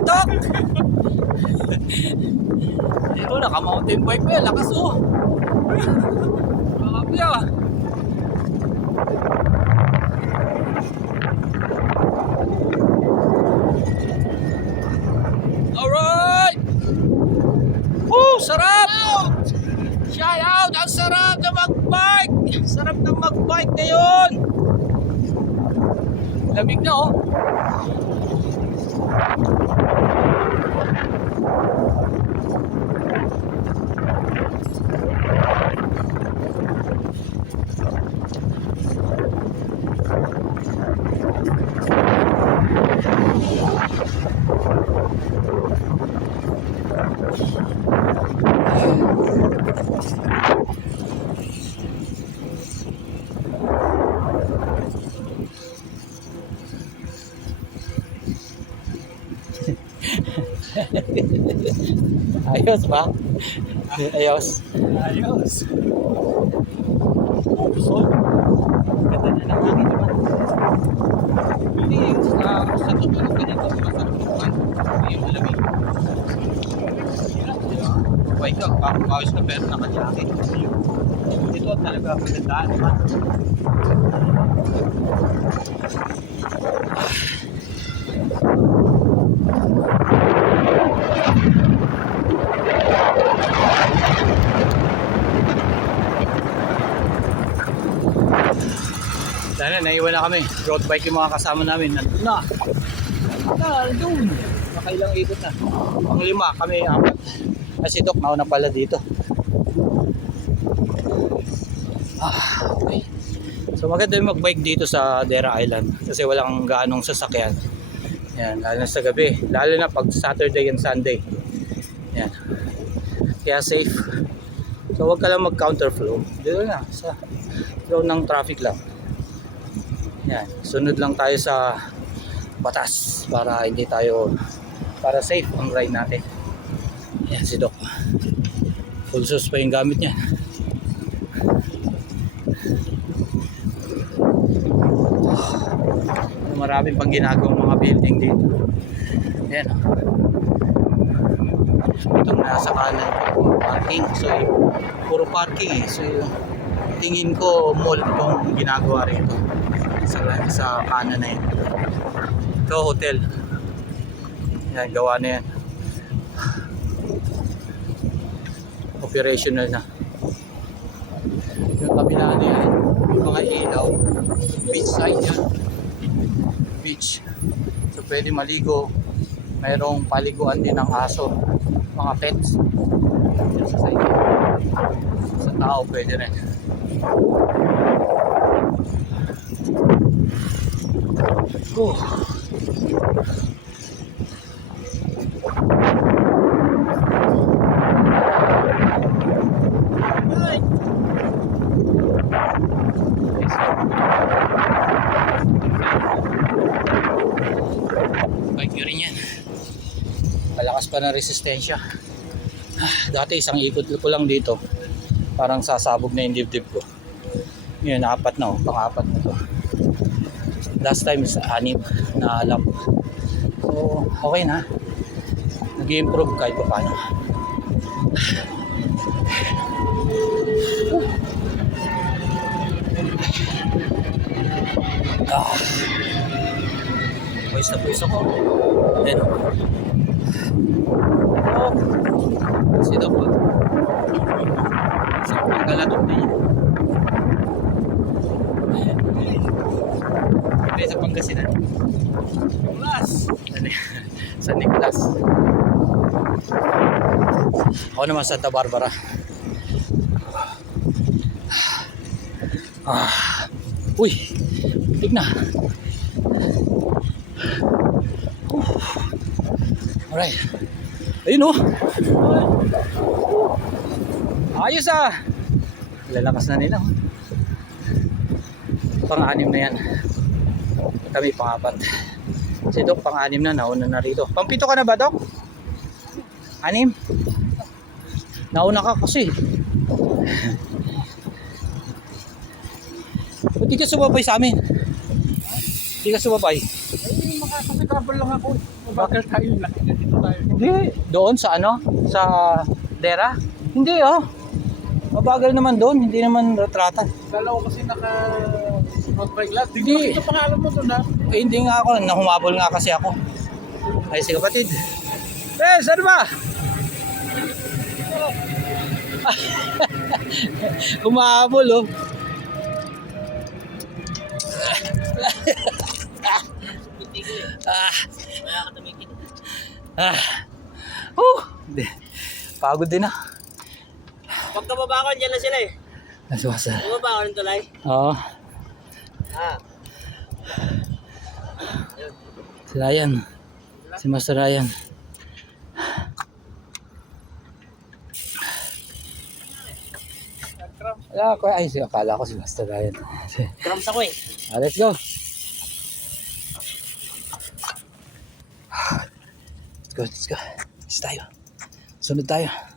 Dok! Ito, naka-mountain bike pa yan. Lakas oh. Grabe ah. Alright! Oh, sarap! Shout out! Ang sarap na mag-bike! Sarap na mag-bike ngayon! Lamig na oh. Ayos ba? Ayos. Ayos. So, ganda na lang hangin naman. Hindi, sa tutulog ka dito, masarap naman. Yung malamig. Wait ka, pakawis na pero naka-jacket. Ito talaga magandaan naman. Sana naiwan na kami. Road bike yung mga kasama namin. Nandun na. Nandun. Nakailang ikot na. Ang lima, kami apat. Si Doc, nauna pala dito. Okay. So maganda yung mag-bike dito sa Dera Island. Kasi walang gaanong sasakyan. Yan, lalo na sa gabi. Lalo na pag Saturday and Sunday. Yan. Kaya safe. So wag ka lang mag-counterflow. Dito na. Sa flow ng traffic lang. Yan, sunod lang tayo sa batas para hindi tayo, para safe ang ride natin. Yan si Doc, full sus pa yung gamit niya. Maraming pang ginagawang mga building dito. Yan itong nasa kanan parking, so puro parking so tingin ko mall itong ginagawa rito sa kanan na yun. Ito hotel. Yan, gawa na yan. Operational na. Yung kabila na yan, yung mga ilaw, beach side yan. Beach. So pwede maligo. Mayroong paliguan din ng aso, mga pets. Yan sa side. Sa tao pwede rin. Oh. Bike nyo rin yan. Malakas pa ng resistensya. Dati isang ikot ko lang dito, parang sasabog na yung dibdib ko. Ngayon apat na pang-apat na to. Last time is 6 na lap. So okay na. Nag-improve kahit pa paano. Pwes na pwes ako. Then sino po? Sa panggalatog na yun. Sa Pangasinan. Nicolas. Sa Nicolas. Ako naman sa Santa Barbara. Uy, tig na. Alright. Ayun oh. Ayos ah. Lalakas na nila. Pang-anim na yan. Kami pang-apat. Si Doc pang-anim na, nauna na rito. Pang-pito ka na ba, Doc? 6? Nauna ka kasi. Ba't di ka sumabay sa amin? Di ka sumabay? Kasi couple lang ako. Mabagal tayo lang. Dito tayo. Hindi. Doon sa ano? Sa Dera? Hindi oh. Mabagal naman doon. Hindi naman retrata. Kala ko kasi naka road bike lang. Hindi Hindi. ko makita pangalan mo doon ha. Eh, hindi nga ako. Nahumabol nga kasi ako. Ay, si kapatid. Ano ba? Humahabol oh. Pagod din ah. Pagka baba ko, dyan na sila eh. Naswasa. Bumaba ko ng tulay. Oo. Ah. Si Ryan. Si Master Ryan. Wala ko. Ay, akala ko si Master Ryan. Cramps ako eh. Let's go. Let's go. Let's go. Let's tayo. Sunod tayo.